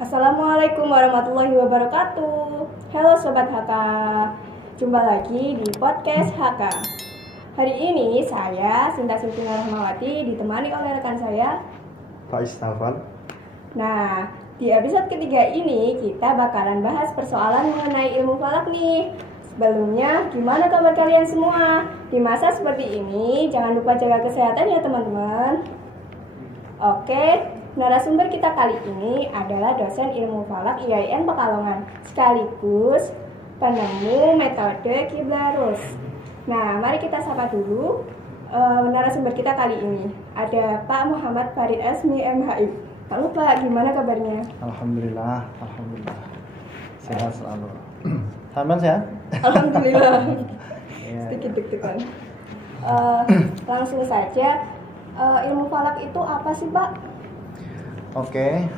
Assalamualaikum warahmatullahi wabarakatuh. Halo Sobat HK, jumpa lagi di podcast HK. Hari ini saya, Sinta Sultina Rahmawati, ditemani oleh rekan saya Faiz Naufal. Nah, di episode ketiga ini kita bakalan bahas persoalan mengenai ilmu falak nih. Sebelumnya, gimana kabar kalian semua? Di masa seperti ini, jangan lupa jaga kesehatan ya teman-teman. Oke, narasumber kita kali ini adalah dosen ilmu falak IAIN Pekalongan, sekaligus penemu metode Kiblarus. Nah, mari kita sapa dulu narasumber kita kali ini. Ada Pak Muhammad Farid Esmi MHI. Halo Pak, gimana kabarnya? Alhamdulillah. Sehat selalu. Sampai sehat? Alhamdulillah. Ya. Sedikit deg-degan. Langsung saja, ilmu falak itu apa sih Pak? Oke.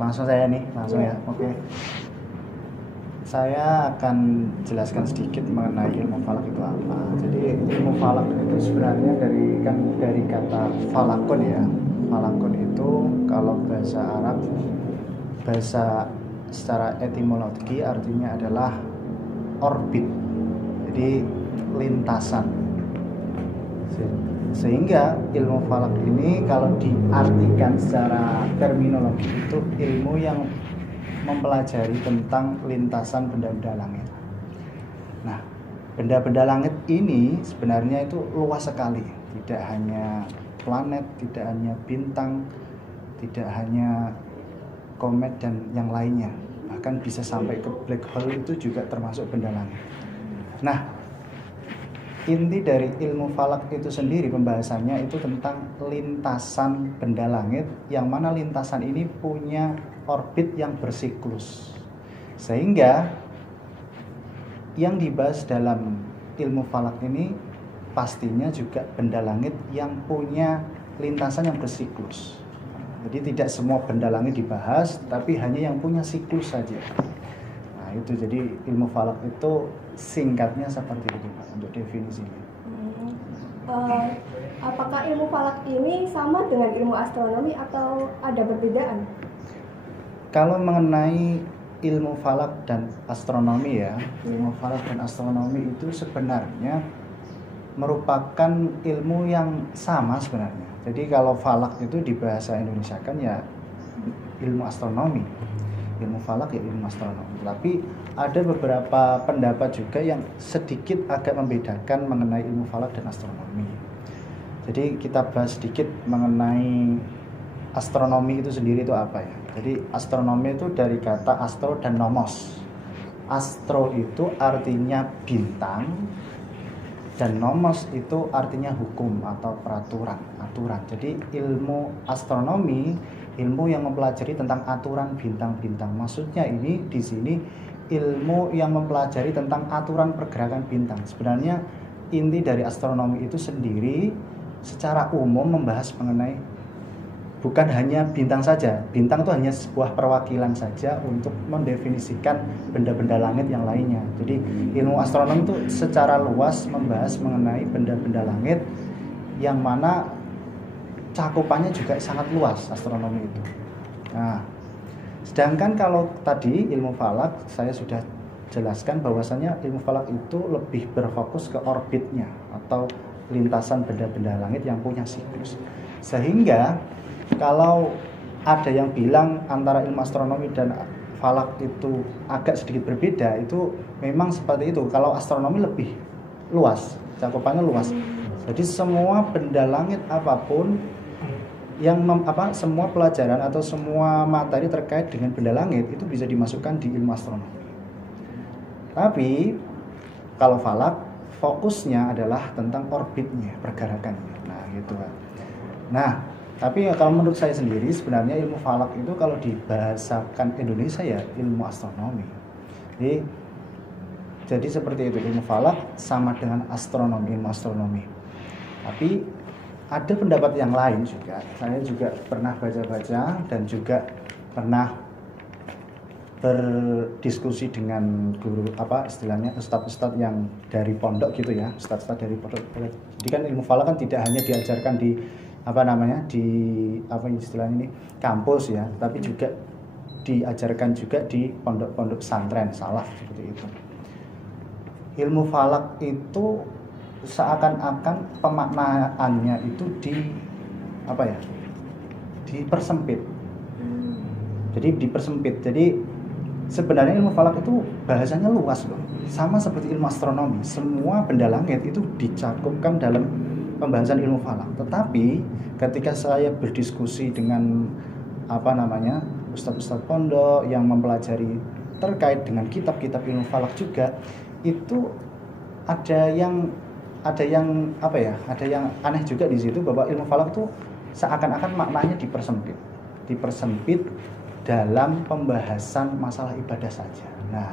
Langsung saya nih, ya. Oke. Saya akan jelaskan sedikit mengenai ilmu falak itu apa. Jadi ilmu falak itu sebenarnya dari kata falakun ya. Falakun itu kalau bahasa Arab, bahasa secara etimologi artinya adalah orbit. Jadi lintasan. Sehingga ilmu falak ini kalau diartikan secara terminologi itu ilmu yang mempelajari tentang lintasan benda-benda langit. Nah, benda-benda langit ini sebenarnya itu luas sekali. Tidak hanya planet, tidak hanya bintang, tidak hanya komet dan yang lainnya. Bahkan bisa sampai ke black hole itu juga termasuk benda langit. Nah, inti dari ilmu falak itu sendiri pembahasannya itu tentang lintasan benda langit, yang mana lintasan ini punya orbit yang bersiklus, sehingga yang dibahas dalam ilmu falak ini pastinya juga benda langit yang punya lintasan yang bersiklus. Jadi tidak semua benda langit dibahas, tapi hanya yang punya siklus saja. Nah itu, jadi ilmu falak itu singkatnya seperti itu Pak, untuk definisinya. Apakah ilmu falak ini sama dengan ilmu astronomi atau ada perbedaan? Kalau mengenai ilmu falak dan astronomi ya, ilmu falak dan astronomi itu sebenarnya merupakan ilmu yang sama sebenarnya. Jadi kalau falak itu di bahasa Indonesia kan ya ilmu astronomi, ilmu falak ya ilmu astronomi. Tapi ada beberapa pendapat juga yang sedikit agak membedakan mengenai ilmu falak dan astronomi. Jadi kita bahas sedikit mengenai astronomi itu sendiri itu apa ya. Jadi astronomi itu dari kata astro dan nomos. Astro itu artinya bintang, dan nomos itu artinya hukum atau peraturan, aturan. Jadi ilmu astronomi, ilmu yang mempelajari tentang aturan bintang-bintang. Maksudnya ini di sini ilmu yang mempelajari tentang aturan pergerakan bintang. Sebenarnya inti dari astronomi itu sendiri secara umum membahas mengenai bukan hanya bintang saja. Bintang itu hanya sebuah perwakilan saja untuk mendefinisikan benda-benda langit yang lainnya. Jadi ilmu astronomi itu secara luas membahas mengenai benda-benda langit, yang mana cakupannya juga sangat luas astronomi itu. Nah, sedangkan kalau tadi ilmu falak saya sudah jelaskan bahwasanya ilmu falak itu lebih berfokus ke orbitnya atau lintasan benda-benda langit yang punya siklus. Sehingga kalau ada yang bilang antara ilmu astronomi dan falak itu agak sedikit berbeda, itu memang seperti itu. Kalau astronomi lebih luas, cakupannya luas. Jadi semua benda langit apapun yang semua pelajaran atau semua materi terkait dengan benda langit itu bisa dimasukkan di ilmu astronomi. Tapi kalau falak fokusnya adalah tentang orbitnya, pergerakannya. Nah, gitu kan. Nah, tapi kalau menurut saya sendiri sebenarnya ilmu falak itu kalau dibahasakan Indonesia ya ilmu astronomi. Jadi seperti itu, ilmu falak sama dengan astronomi, ilmu astronomi. Tapi ada pendapat yang lain juga. Saya juga pernah baca-baca dan juga pernah berdiskusi dengan guru istilahnya ustadz-ustadz yang dari pondok gitu ya, ustadz-ustadz dari pondok. Jadi kan ilmu falak kan tidak hanya diajarkan di apa namanya di apa istilahnya ini kampus ya, tapi juga diajarkan juga di pondok-pondok pesantren, salah seperti itu. Ilmu falak itu seakan-akan pemaknaannya itu apa ya, dipersempit. Jadi dipersempit. Jadi sebenarnya ilmu falak itu bahasanya luas loh. Sama seperti ilmu astronomi, semua benda langit itu dicakupkan dalam pembahasan ilmu falak. Tetapi ketika saya berdiskusi dengan apa namanya ustadz-ustadz pondok yang mempelajari terkait dengan kitab-kitab ilmu falak juga, itu ada yang apa ya, ada yang aneh juga di situ, bahwa ilmu falak itu seakan-akan maknanya dipersempit dalam pembahasan masalah ibadah saja. Nah,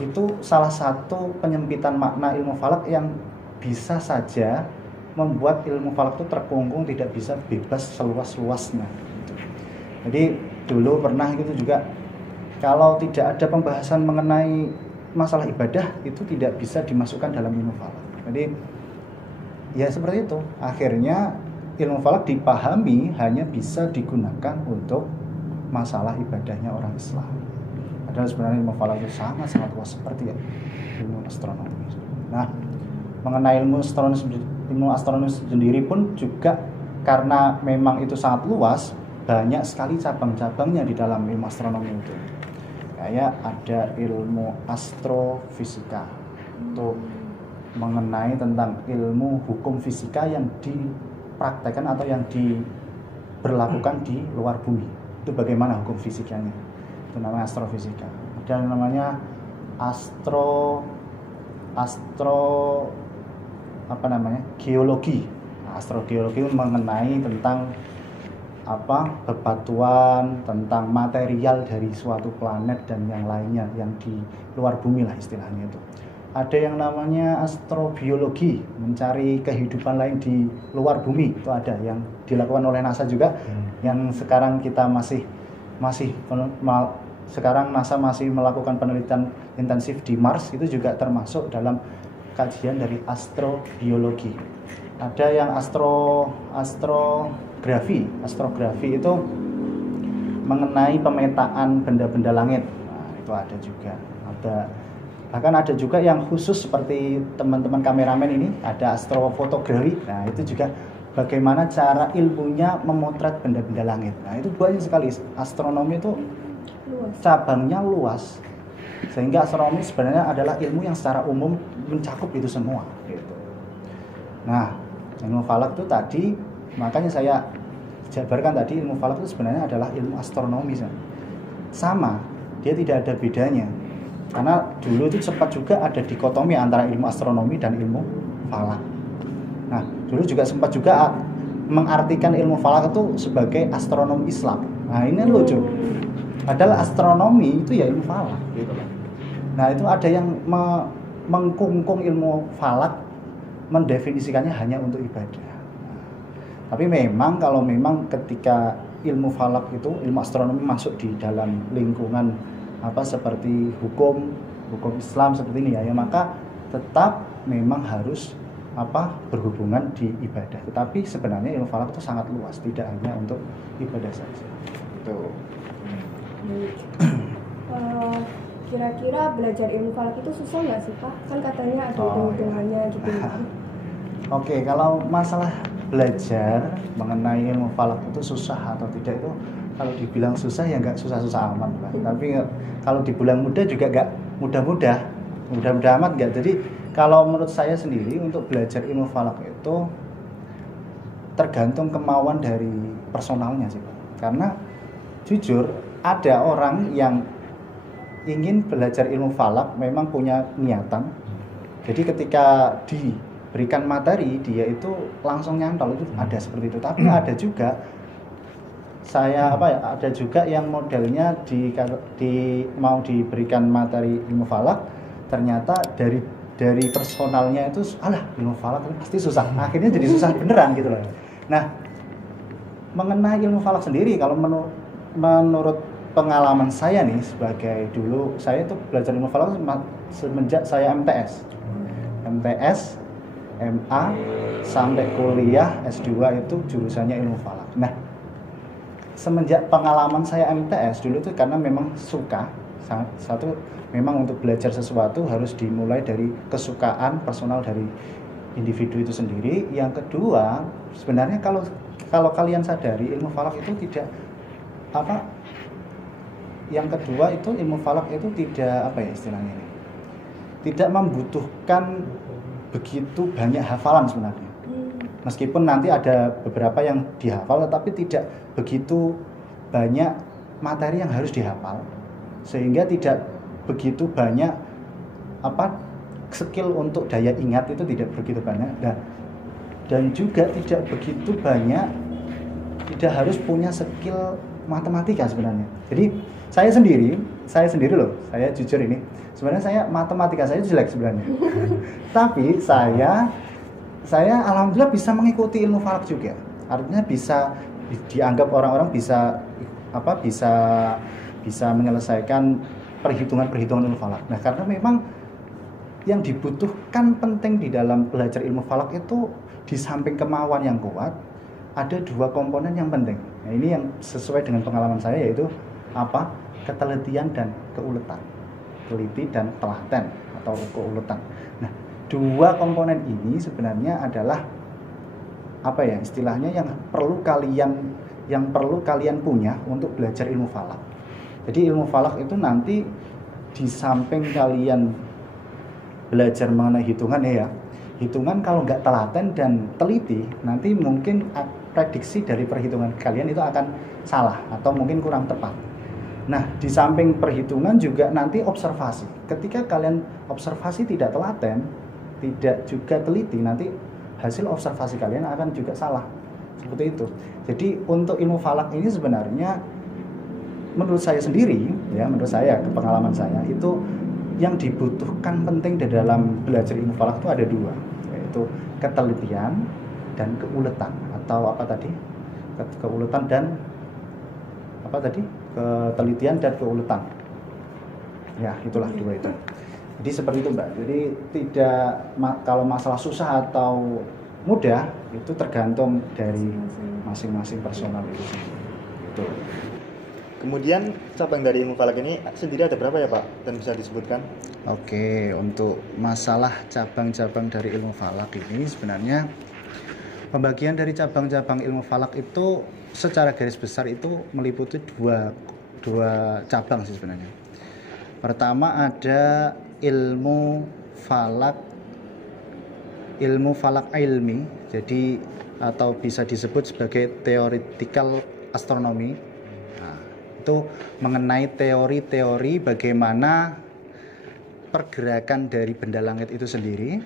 itu salah satu penyempitan makna ilmu falak yang bisa saja membuat ilmu falak itu terkungkung, tidak bisa bebas seluas-luasnya. Jadi dulu pernah gitu juga, kalau tidak ada pembahasan mengenai masalah ibadah itu tidak bisa dimasukkan dalam ilmu falak. Jadi ya seperti itu. Akhirnya ilmu falak dipahami hanya bisa digunakan untuk masalah ibadahnya orang Islam. Padahal sebenarnya ilmu falak itu sangat-sangat luas seperti ya ilmu astronomi. Nah, mengenai ilmu astronomi sendiri pun juga karena memang itu sangat luas, banyak sekali cabang-cabangnya di dalam ilmu astronomi itu. Kayak ada ilmu astrofisika, itu mengenai tentang ilmu hukum fisika yang dipraktekkan atau yang diberlakukan di luar bumi. Itu bagaimana hukum fisikanya, itu namanya astrofisika. Ada yang namanya geologi. Astrogeologi mengenai tentang bebatuan, tentang material dari suatu planet dan yang lainnya yang di luar bumi lah istilahnya itu. Ada yang namanya astrobiologi, mencari kehidupan lain di luar bumi, itu ada yang dilakukan oleh NASA juga. Yang sekarang kita sekarang NASA masih melakukan penelitian intensif di Mars, itu juga termasuk dalam kajian dari astrobiologi. Ada yang astrografi itu mengenai pemetaan benda-benda langit. Nah, itu ada juga. Bahkan ada juga yang khusus seperti teman-teman kameramen ini, ada astrofotografi. Nah, itu juga bagaimana cara ilmunya memotret benda-benda langit. Nah, itu banyak sekali. Astronomi itu cabangnya luas. Sehingga astronomi sebenarnya adalah ilmu yang secara umum mencakup itu semua gitu. Nah, ilmu falak itu tadi, makanya saya jabarkan tadi, ilmu falak itu sebenarnya adalah ilmu astronomi. Sama, dia tidak ada bedanya. Karena dulu itu sempat juga ada dikotomi antara ilmu astronomi dan ilmu falak. Nah, dulu juga sempat juga mengartikan ilmu falak itu sebagai astronomi Islam. Nah, ini lucu. Padahal astronomi itu ya ilmu falak gitu. Nah, itu ada yang mengkungkung ilmu falak, mendefinisikannya hanya untuk ibadah. Tapi memang kalau memang ketika ilmu falak itu, ilmu astronomi masuk di dalam lingkungan seperti hukum Islam seperti ini ya, maka tetap memang harus berhubungan di ibadah. Tetapi sebenarnya ilmu falak itu sangat luas, tidak hanya untuk ibadah saja. Tuh. Kira-kira belajar ilmu falak itu susah nggak sih Pak? Kan katanya ada hitung-hitungannya gitu. Oke, kalau masalah belajar mengenai ilmu falak itu susah atau tidak, itu kalau dibilang susah ya nggak susah-susah amat Pak. Tapi kalau dibilang mudah juga nggak mudah-mudah amat nggak. Jadi kalau menurut saya sendiri untuk belajar ilmu falak itu tergantung kemauan dari personalnya sih Pak. Karena jujur ada orang yang ingin belajar ilmu falak memang punya niatan. Jadi ketika diberikan materi dia itu langsung nyantol, itu ada seperti itu. Tapi ada juga ada juga yang modelnya mau diberikan materi ilmu falak, ternyata dari personalnya itu ilmu falak pasti susah. Akhirnya jadi susah beneran gitu loh. Nah, mengenai ilmu falak sendiri, kalau menurut pengalaman saya nih, sebagai dulu saya itu belajar ilmu falak semenjak saya MTS MA sampai kuliah S2 itu jurusannya ilmu falak. Nah, semenjak pengalaman saya MTS dulu itu karena memang suka, satu memang untuk belajar sesuatu harus dimulai dari kesukaan personal dari individu itu sendiri. Yang kedua, sebenarnya kalau kalian sadari ilmu falak itu tidak apa, yang kedua itu ilmu falak itu tidak apa ya istilahnya ini, tidak membutuhkan begitu banyak hafalan sebenarnya. Meskipun nanti ada beberapa yang dihafal, tetapi tidak begitu banyak materi yang harus dihafal, sehingga tidak begitu banyak apa skill untuk daya ingat itu tidak begitu banyak, dan juga tidak begitu banyak, tidak harus punya skill matematika sebenarnya. Jadi saya sendiri loh, saya jujur ini, sebenarnya saya matematika saya jelek sebenarnya. Tapi saya alhamdulillah bisa mengikuti ilmu falak juga. Artinya bisa dianggap orang-orang bisa menyelesaikan perhitungan ilmu falak. Nah, karena memang yang dibutuhkan penting di dalam belajar ilmu falak itu di samping kemauan yang kuat, ada dua komponen yang penting. Nah, ini yang sesuai dengan pengalaman saya, yaitu apa? Ketelitian dan keuletan. Teliti dan telaten atau keuletan. Nah, dua komponen ini sebenarnya adalah apa ya istilahnya yang perlu kalian punya untuk belajar ilmu falak. Jadi ilmu falak itu nanti di samping kalian belajar mengenai hitungan ya, hitungan kalau nggak telaten dan teliti, nanti mungkin prediksi dari perhitungan kalian itu akan salah atau mungkin kurang tepat. Nah, di samping perhitungan juga nanti observasi. Ketika kalian observasi tidak telaten, tidak juga teliti, nanti hasil observasi kalian akan juga salah. Seperti itu. Jadi untuk ilmu falak ini sebenarnya menurut saya sendiri, ya menurut saya, pengalaman saya, itu yang dibutuhkan penting di dalam belajar ilmu falak itu ada dua, yaitu ketelitian dan keuletan, atau apa tadi? Keuletan dan apa tadi? Ketelitian dan keuletan. Ya, itulah dua itu. Jadi seperti itu, Mbak. Jadi tidak kalau masalah susah atau mudah itu tergantung dari masing-masing personal itu. Gitu. Kemudian cabang dari ilmu falak ini sendiri ada berapa ya, Pak? Dan bisa disebutkan? Oke, untuk masalah cabang-cabang dari ilmu falak ini sebenarnya pembagian dari cabang-cabang ilmu falak itu secara garis besar itu meliputi dua cabang sih sebenarnya. Pertama ada ilmu falak ilmi, jadi atau bisa disebut sebagai theoretical astronomy. Nah, itu mengenai teori-teori bagaimana pergerakan dari benda langit itu sendiri.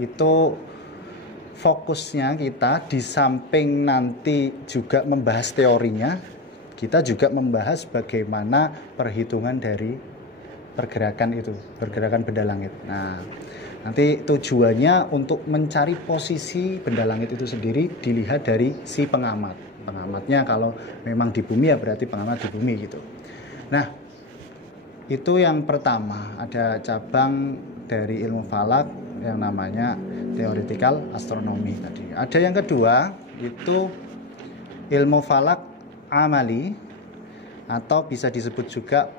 Itu fokusnya kita di samping nanti juga membahas teorinya, kita juga membahas bagaimana perhitungan dari pergerakan benda langit. Nah, nanti tujuannya untuk mencari posisi benda langit itu sendiri dilihat dari si pengamat. Pengamatnya kalau memang di bumi ya berarti pengamat di bumi gitu. Nah, itu yang pertama, ada cabang dari ilmu falak yang namanya theoretical astronomy tadi. Ada yang kedua, itu ilmu falak amali atau bisa disebut juga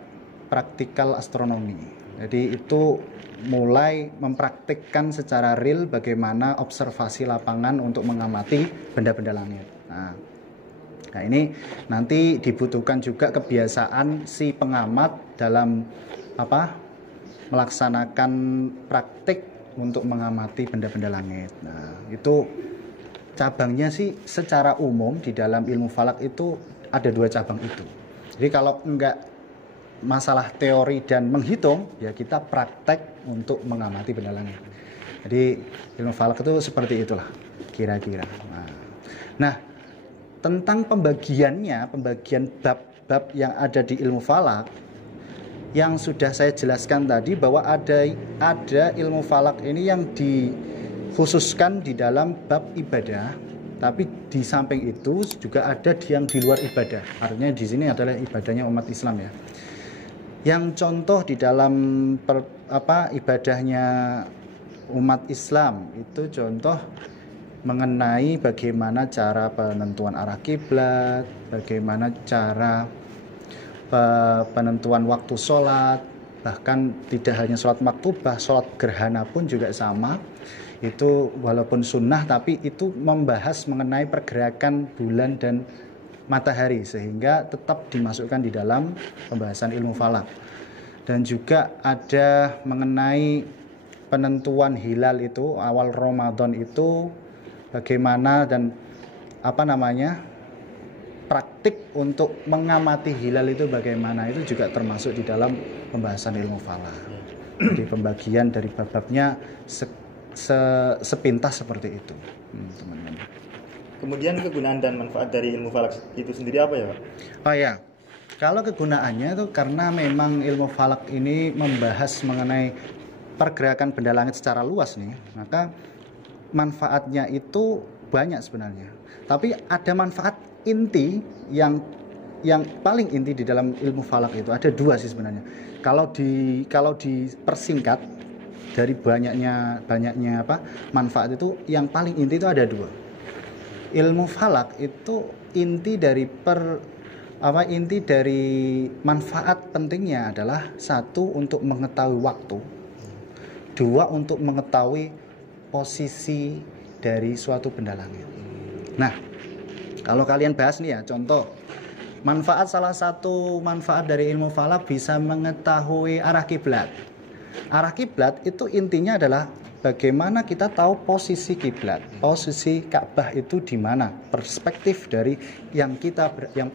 practical astronomy. Jadi itu mulai mempraktikkan secara real bagaimana observasi lapangan untuk mengamati benda-benda langit. Nah, ini nanti dibutuhkan juga kebiasaan si pengamat dalam melaksanakan praktik untuk mengamati benda-benda langit. Nah, itu cabangnya sih secara umum di dalam ilmu falak itu ada dua cabang itu. Jadi kalau enggak masalah teori dan menghitung, ya kita praktek untuk mengamati benda langit. Jadi ilmu falak itu seperti itulah kira-kira. Nah, tentang pembagian bab-bab yang ada di ilmu falak, yang sudah saya jelaskan tadi bahwa ada ilmu falak ini yang dikhususkan di dalam bab ibadah, tapi di samping itu juga ada yang di luar ibadah. Artinya di sini adalah ibadahnya umat Islam ya. Yang contoh di dalam ibadahnya umat Islam itu contoh mengenai bagaimana cara penentuan arah kiblat, bagaimana cara penentuan waktu sholat, bahkan tidak hanya sholat maktubah, sholat gerhana pun juga sama. Itu walaupun sunnah tapi itu membahas mengenai pergerakan bulan dan matahari sehingga tetap dimasukkan di dalam pembahasan ilmu falak. Dan juga ada mengenai penentuan hilal itu awal Ramadan itu bagaimana dan praktik untuk mengamati hilal itu bagaimana, itu juga termasuk di dalam pembahasan ilmu falak. Jadi pembagian dari bab-babnya sepintas seperti itu, teman-teman. Kemudian kegunaan dan manfaat dari ilmu falak itu sendiri apa ya Pak? Oh ya, kalau kegunaannya itu karena memang ilmu falak ini membahas mengenai pergerakan benda langit secara luas nih, maka manfaatnya itu banyak sebenarnya. Tapi ada manfaat inti yang paling inti di dalam ilmu falak itu ada dua sih sebenarnya. Kalau dipersingkat dari banyaknya manfaat itu, yang paling inti itu ada dua. Ilmu falak itu inti dari manfaat pentingnya adalah satu untuk mengetahui waktu, dua untuk mengetahui posisi dari suatu benda langit. Nah, kalau kalian bahas nih ya, contoh salah satu manfaat dari ilmu falak bisa mengetahui arah kiblat. Arah kiblat itu intinya adalah bagaimana kita tahu posisi kiblat, posisi Ka'bah itu di mana, perspektif dari yang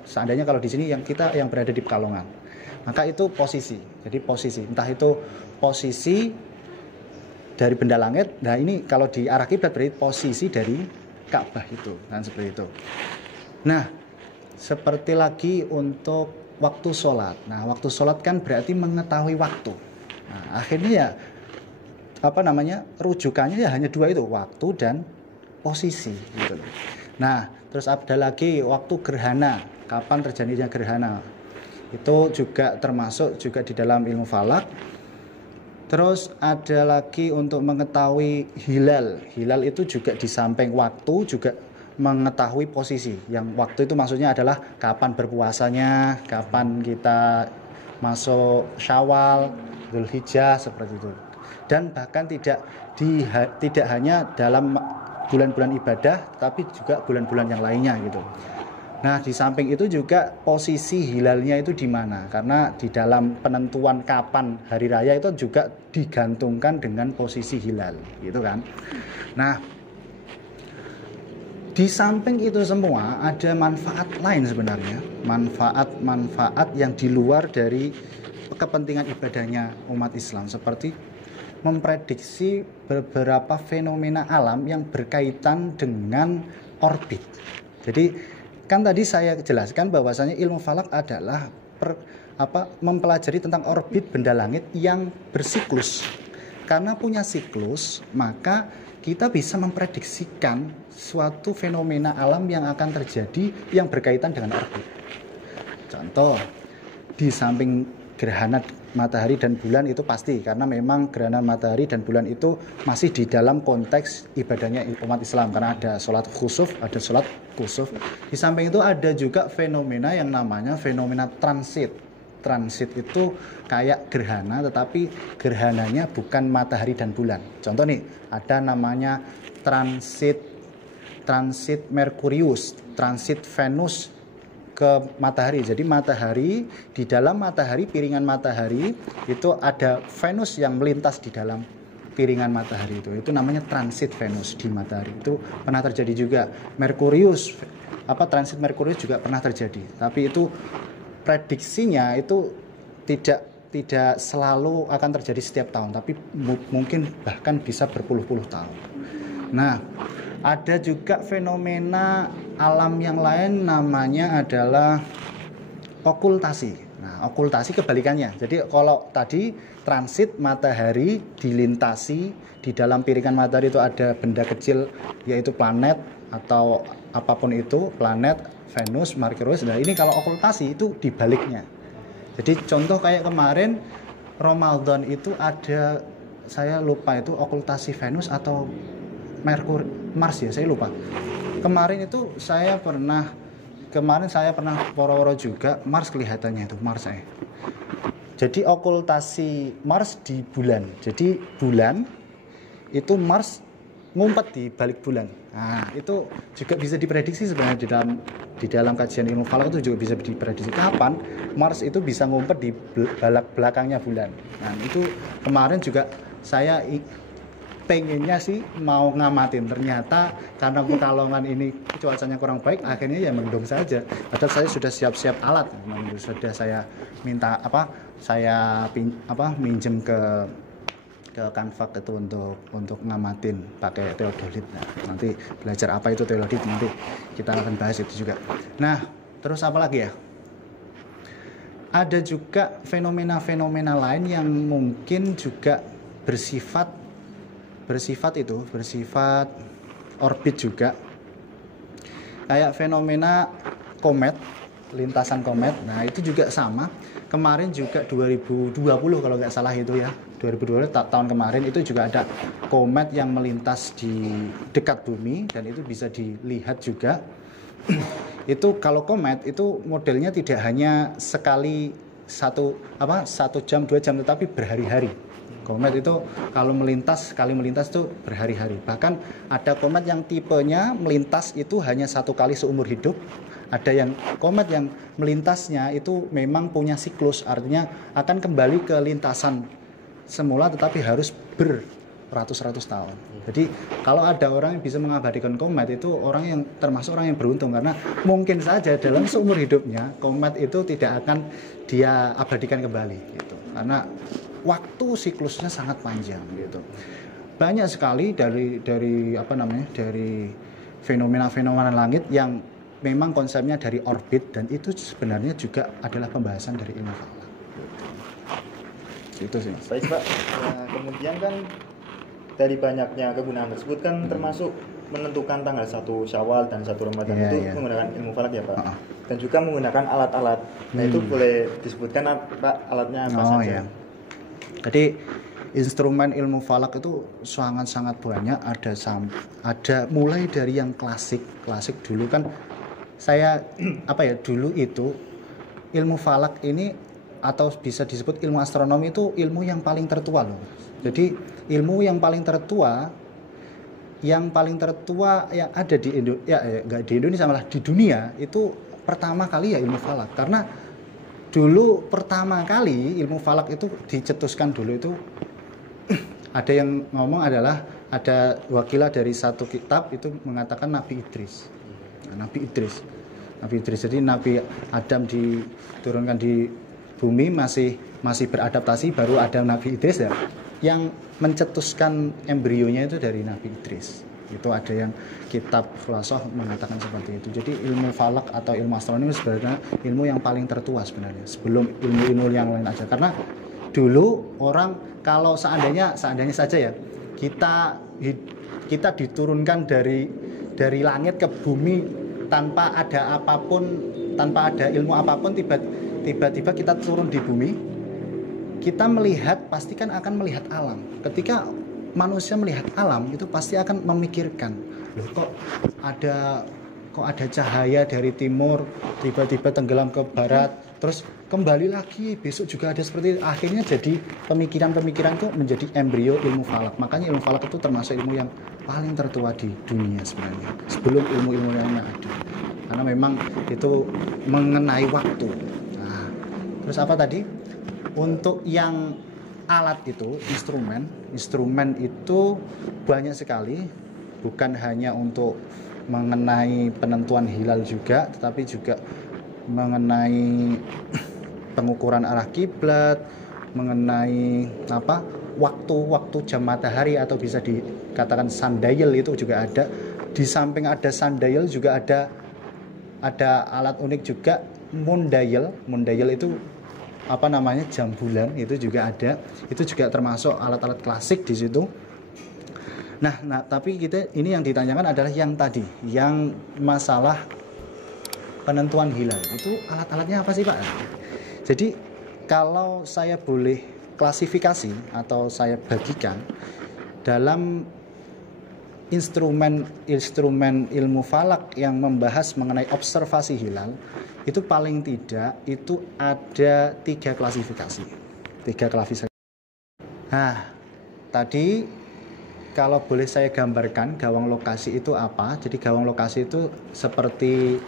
seandainya kalau di sini yang berada di Pekalongan, maka itu posisi. Jadi posisi, entah itu posisi dari benda langit. Nah ini kalau di arah kiblat berarti posisi dari Ka'bah itu, dan seperti itu. Nah, seperti lagi untuk waktu sholat. Nah, waktu sholat kan berarti mengetahui waktu. Nah, akhirnya ya rujukannya ya hanya dua itu, waktu dan posisi gitu. Nah, terus ada lagi waktu gerhana, kapan terjadinya gerhana. Itu juga termasuk juga di dalam ilmu falak. Terus ada lagi untuk mengetahui hilal. Hilal itu juga di samping waktu juga mengetahui posisi. Yang waktu itu maksudnya adalah kapan berpuasanya, kapan kita masuk Syawal, Dzulhijjah, seperti itu. Dan bahkan tidak hanya dalam bulan-bulan ibadah, tapi juga bulan-bulan yang lainnya gitu. Nah, di samping itu juga posisi hilalnya itu di mana? Karena di dalam penentuan kapan hari raya itu juga digantungkan dengan posisi hilal, gitu kan. Nah, di samping itu semua ada manfaat lain sebenarnya, manfaat yang di luar dari kepentingan ibadahnya umat Islam, seperti memprediksi beberapa fenomena alam yang berkaitan dengan orbit. Jadi kan tadi saya jelaskan bahwasanya ilmu falak adalah mempelajari tentang orbit benda langit yang bersiklus. Karena punya siklus, maka kita bisa memprediksikan suatu fenomena alam yang akan terjadi yang berkaitan dengan orbit. Contoh, di samping gerhana matahari dan bulan itu pasti, karena memang gerhana matahari dan bulan itu masih di dalam konteks ibadahnya umat Islam, karena ada sholat khusuf, ada sholat kusuf. Di samping itu ada juga fenomena yang namanya fenomena transit. Transit itu kayak gerhana, tetapi gerhananya bukan matahari dan bulan. Contoh nih, ada namanya transit Merkurius, transit Venus ke matahari. Jadi matahari, di dalam matahari, piringan matahari itu ada Venus yang melintas di dalam piringan matahari itu namanya transit Venus di matahari. Itu pernah terjadi juga. Merkurius, transit Merkurius juga pernah terjadi. Tapi itu prediksinya itu tidak selalu akan terjadi setiap tahun, tapi mungkin bahkan bisa berpuluh-puluh tahun. Nah, ada juga fenomena alam yang lain namanya adalah okultasi. Nah, okultasi kebalikannya. Jadi kalau tadi transit matahari dilintasi, di dalam piringan matahari itu ada benda kecil yaitu planet atau apapun itu, planet, Venus, Merkurius. Nah, ini kalau okultasi itu dibaliknya. Jadi contoh kayak kemarin Ramadan itu ada saya lupa itu okultasi Venus atau Mars ya, saya lupa. Kemarin saya pernah woro-woro juga Mars kelihatannya itu Mars saya. Jadi okultasi Mars di bulan. Jadi bulan itu Mars ngumpet di balik bulan. Nah, itu juga bisa diprediksi sebenarnya di dalam kajian ilmu falak itu juga bisa diprediksi kapan Mars itu bisa ngumpet di belakangnya bulan. Nah, itu kemarin juga saya pengennya sih mau ngamatin, ternyata karena Pekalongan ini cuacanya kurang baik, akhirnya ya mendung saja. Padahal saya sudah siap-siap alat, sudah saya minta minjem ke Kanvak itu untuk ngamatin pakai teodolit. Nah, nanti belajar apa itu teodolit, nanti kita akan bahas itu juga. Nah, terus apa lagi ya? Ada juga fenomena-fenomena lain yang mungkin juga bersifat orbit juga, kayak fenomena komet, lintasan komet. Nah, itu juga sama. Kemarin juga 2020 kalau nggak salah itu ya, 2020 tahun kemarin itu juga ada komet yang melintas di dekat bumi dan itu bisa dilihat juga. Itu kalau komet itu modelnya tidak hanya sekali satu jam 2 jam, tetapi berhari-hari. Komet itu kalau sekali melintas itu berhari-hari. Bahkan ada komet yang tipenya melintas itu hanya 1 kali seumur hidup. Ada yang komet yang melintasnya itu memang punya siklus, artinya akan kembali ke lintasan semula tetapi harus beratus-ratus tahun. Jadi kalau ada orang yang bisa mengabadikan komet itu termasuk orang yang beruntung, karena mungkin saja dalam seumur hidupnya komet itu tidak akan dia abadikan kembali gitu. Karena waktu siklusnya sangat panjang gitu. Banyak sekali dari fenomena-fenomena langit yang memang konsepnya dari orbit, dan itu sebenarnya juga adalah pembahasan dari ilmu falak. Itu sih. Baik Pak. Nah, kemudian kan dari banyaknya kegunaan tersebut kan termasuk menentukan tanggal 1 Syawal dan 1 Ramadan itu menggunakan ilmu falak ya Pak. Dan juga menggunakan alat-alat. Nah, itu boleh disebutkan Pak alatnya apa saja? Iya. Jadi instrumen ilmu falak itu sangat-sangat banyak. Ada mulai dari yang klasik dulu kan dulu itu ilmu falak ini atau bisa disebut ilmu astronomi itu ilmu yang paling tertua loh. Jadi ilmu yang paling tertua yang ada di Indonesia, malah di dunia itu pertama kali ya ilmu falak. Karena dulu pertama kali ilmu falak itu dicetuskan dulu itu ada yang ngomong adalah ada wakilah dari satu kitab itu mengatakan Nabi Idris. Nabi Idris. Jadi Nabi Adam diturunkan di bumi masih beradaptasi, baru ada Nabi Idris ya, yang mencetuskan embrionya itu dari Nabi Idris. Itu ada yang kitab Fulassoh mengatakan seperti itu. Jadi ilmu falak atau ilmu astronomi sebenarnya ilmu yang paling tertua sebenarnya sebelum ilmu-ilmu yang lain aja. Karena dulu orang kalau seandainya saja ya kita diturunkan dari langit ke bumi tanpa ada ilmu apapun, tiba-tiba kita turun di bumi, kita pasti akan melihat alam. Ketika manusia melihat alam itu pasti akan memikirkan, loh kok ada cahaya dari timur tiba-tiba tenggelam ke barat, terus kembali lagi besok juga ada seperti itu. Akhirnya jadi pemikiran itu menjadi embrio ilmu falak. Makanya ilmu falak itu termasuk ilmu yang paling tertua di dunia sebenarnya sebelum ilmu-ilmu lainnya ada, karena memang itu mengenai waktu. Nah, terus apa tadi untuk yang alat itu, instrumen itu banyak sekali, bukan hanya untuk mengenai penentuan hilal juga, tetapi juga mengenai pengukuran arah kiblat, mengenai waktu jam matahari atau bisa dikatakan sundial itu juga ada. Di samping ada sundial juga ada alat unik juga, moondial. Moondial itu jam bulan, itu juga ada. Itu juga termasuk alat-alat klasik di situ. Nah, tapi ini yang ditanyakan adalah yang tadi, yang masalah penentuan hilal. Itu alat-alatnya apa sih, Pak? Jadi kalau saya boleh klasifikasi atau saya bagikan dalam instrumen ilmu falak yang membahas mengenai observasi hilal, itu paling tidak itu ada 3 klasifikasi. Nah, tadi kalau boleh saya gambarkan gawang lokasi itu apa? Jadi gawang lokasi itu seperti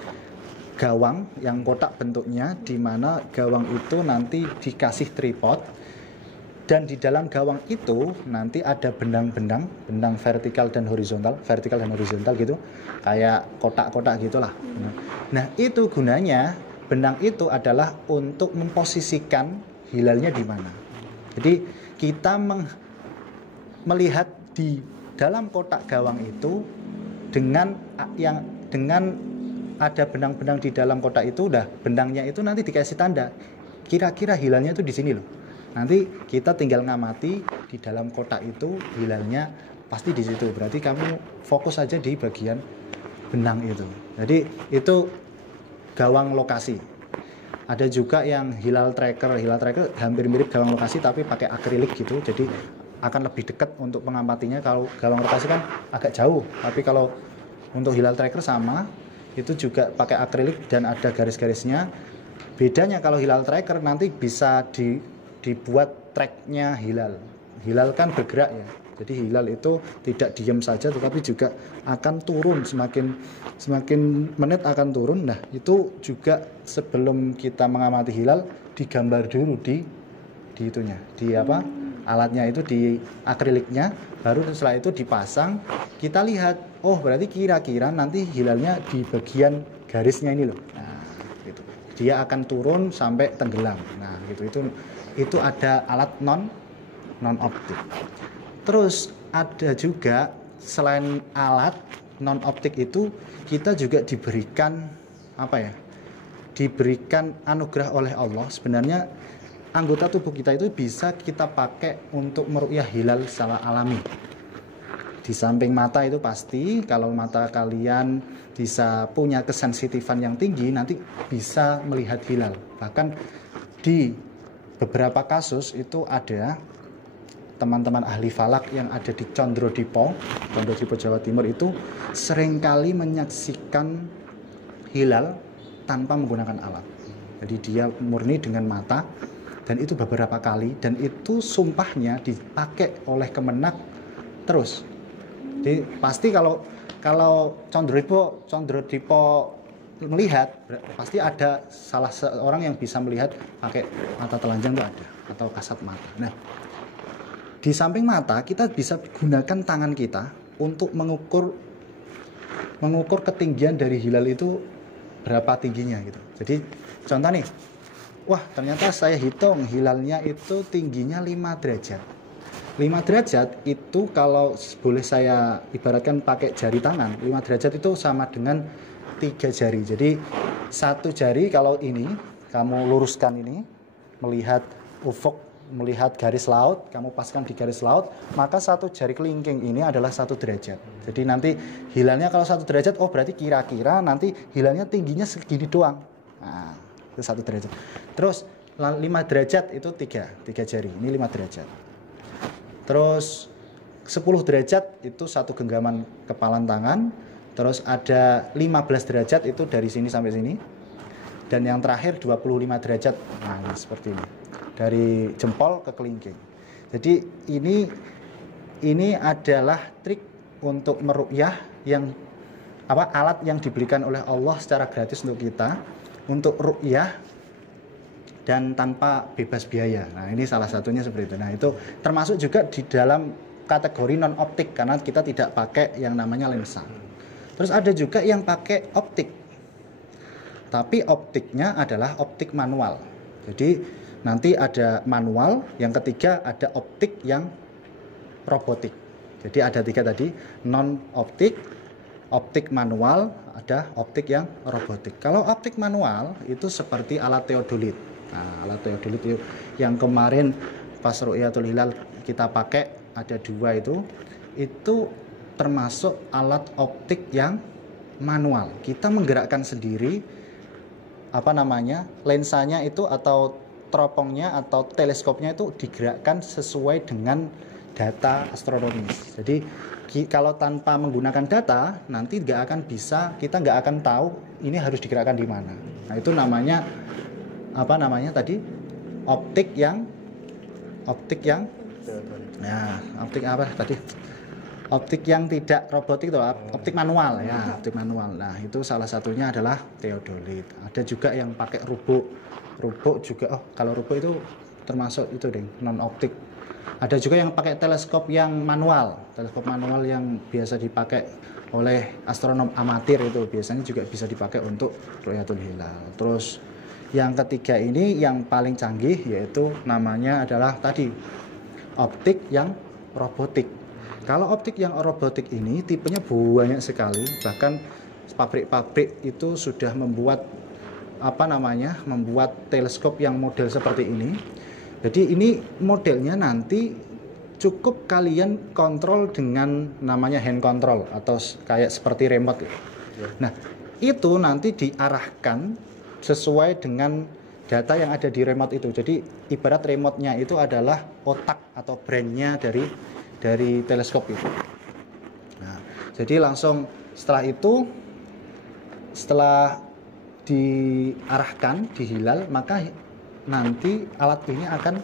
gawang yang kotak bentuknya, di mana gawang itu nanti dikasih tripod, dan di dalam gawang itu nanti ada benang vertikal dan horizontal gitu, kayak kotak-kotak gitulah. Nah, itu gunanya benang itu adalah untuk memposisikan hilalnya di mana. Jadi kita melihat di dalam kotak gawang itu dengan ada benang-benang di dalam kotak itu, udah benangnya itu nanti dikasih tanda kira-kira hilalnya itu di sini loh. Nanti kita tinggal ngamati di dalam kotak itu hilalnya pasti di situ. Berarti kamu fokus aja di bagian benang itu. Jadi itu gawang lokasi. Ada juga yang hilal tracker hampir mirip gawang lokasi tapi pakai akrilik gitu. Jadi akan lebih dekat untuk mengamatinya. Kalau gawang lokasi kan agak jauh, tapi kalau untuk hilal tracker sama, itu juga pakai akrilik dan ada garis-garisnya. Bedanya kalau hilal tracker nanti bisa dibuat tracknya hilal. Hilal kan bergerak ya, jadi hilal itu tidak diam saja tetapi juga akan turun, semakin menit akan turun. Nah, itu juga sebelum kita mengamati hilal digambar dulu di itunya, di apa, alatnya itu, di akriliknya. Baru setelah itu dipasang, kita lihat, oh berarti kira-kira nanti hilalnya di bagian garisnya ini loh. Nah, gitu. Dia akan turun sampai tenggelam. Nah, gitu. Itu ada alat non optik. Terus ada juga selain alat non optik itu, kita juga diberikan diberikan anugerah oleh Allah. Sebenarnya anggota tubuh kita itu bisa kita pakai untuk meru'yah hilal secara alami. Di samping mata itu pasti, kalau mata kalian bisa punya kesensitifan yang tinggi, nanti bisa melihat hilal. Bahkan di beberapa kasus itu ada teman-teman ahli falak yang ada di Condrodipo Jawa Timur itu seringkali menyaksikan hilal tanpa menggunakan alat. Jadi dia murni dengan mata, dan itu beberapa kali, dan itu sumpahnya dipakai oleh Kemenak terus. Jadi pasti kalau Condrodipo melihat, pasti ada salah seorang yang bisa melihat pakai mata telanjang itu ada, atau kasat mata. Nah, di samping mata kita bisa gunakan tangan kita untuk mengukur ketinggian dari hilal itu berapa tingginya gitu. Jadi contoh nih, wah ternyata saya hitung hilalnya itu tingginya 5 derajat. 5 derajat itu kalau boleh saya ibaratkan pakai jari tangan, 5 derajat itu sama dengan 3 jari. Jadi 1 jari kalau ini kamu luruskan ini, melihat ufuk, melihat garis laut, kamu paskan di garis laut, maka 1 jari kelingking ini adalah 1 derajat. Jadi nanti hilalnya kalau 1 derajat, oh berarti kira-kira nanti hilalnya tingginya segini doang. Nah, itu 1 derajat. Terus 5 derajat itu 3 jari, ini 5 derajat. Terus 10 derajat itu 1 genggaman kepalan tangan. Terus ada 15 derajat itu dari sini sampai sini. Dan yang terakhir 25 derajat. Nah, ini seperti ini. Dari jempol ke kelingking. Jadi ini adalah trik untuk meru'yah yang alat yang diberikan oleh Allah secara gratis untuk kita untuk ru'yah dan tanpa bebas biaya. Nah, ini salah satunya seperti itu. Nah, itu termasuk juga di dalam kategori non optik karena kita tidak pakai yang namanya lensa. Terus ada juga yang pakai optik. Tapi optiknya adalah optik manual. Jadi nanti ada manual, yang ketiga ada optik yang robotik. Jadi ada 3 tadi, non optik, optik manual, ada optik yang robotik. Kalau optik manual itu seperti alat teodolit. Nah, alat teodolit yang kemarin pas Ru'yatul Hilal kita pakai ada 2 itu termasuk alat optik yang manual. Kita menggerakkan sendiri lensanya itu atau teropongnya atau teleskopnya itu digerakkan sesuai dengan data astronomis. Jadi kalau tanpa menggunakan data, nanti kita nggak akan tahu ini harus digerakkan di mana. Nah, itu namanya apa namanya tadi? Optik yang tidak robotik itu optik manual ya, optik manual. Nah, itu salah satunya adalah teodolit. Ada juga yang pakai rubuk juga. Kalau rubuk itu termasuk itu deh, non optik. Ada juga yang pakai teleskop manual yang biasa dipakai oleh astronom amatir, itu biasanya juga bisa dipakai untuk ru'yatul hilal. Terus yang ketiga ini yang paling canggih, yaitu namanya adalah tadi optik yang robotik. Kalau optik yang robotik ini tipenya banyak sekali, bahkan pabrik-pabrik itu sudah membuat teleskop yang model seperti ini. Jadi ini modelnya nanti cukup kalian kontrol dengan namanya hand control atau kayak seperti remote. Nah, itu nanti diarahkan sesuai dengan data yang ada di remote itu. Jadi ibarat remote-nya itu adalah otak atau brain-nya dari teleskop itu. Nah, jadi langsung setelah diarahkan di hilal, maka nanti alat ini akan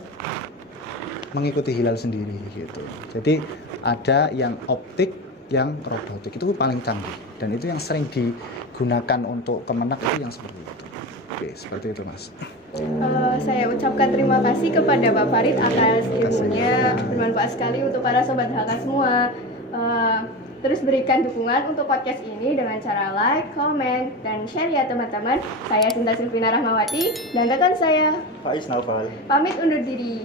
mengikuti hilal sendiri gitu. Jadi ada yang optik, yang robotik, itu paling canggih, dan itu yang sering digunakan untuk kemenak itu yang seperti itu. Oke, seperti itu Mas. Saya ucapkan terima kasih kepada Pak Farid atas ilmunya, bermanfaat sekali untuk para sobat HK semua. Terus berikan dukungan untuk podcast ini dengan cara like, comment, dan share ya teman-teman. Saya Sinta Silvina Rahmawati dan rekan saya Faiz Naufal pamit undur diri.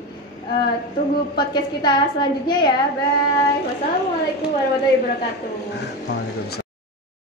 Tunggu podcast kita selanjutnya ya. Bye. Wassalamualaikum warahmatullahi wabarakatuh. Waalaikumsalam.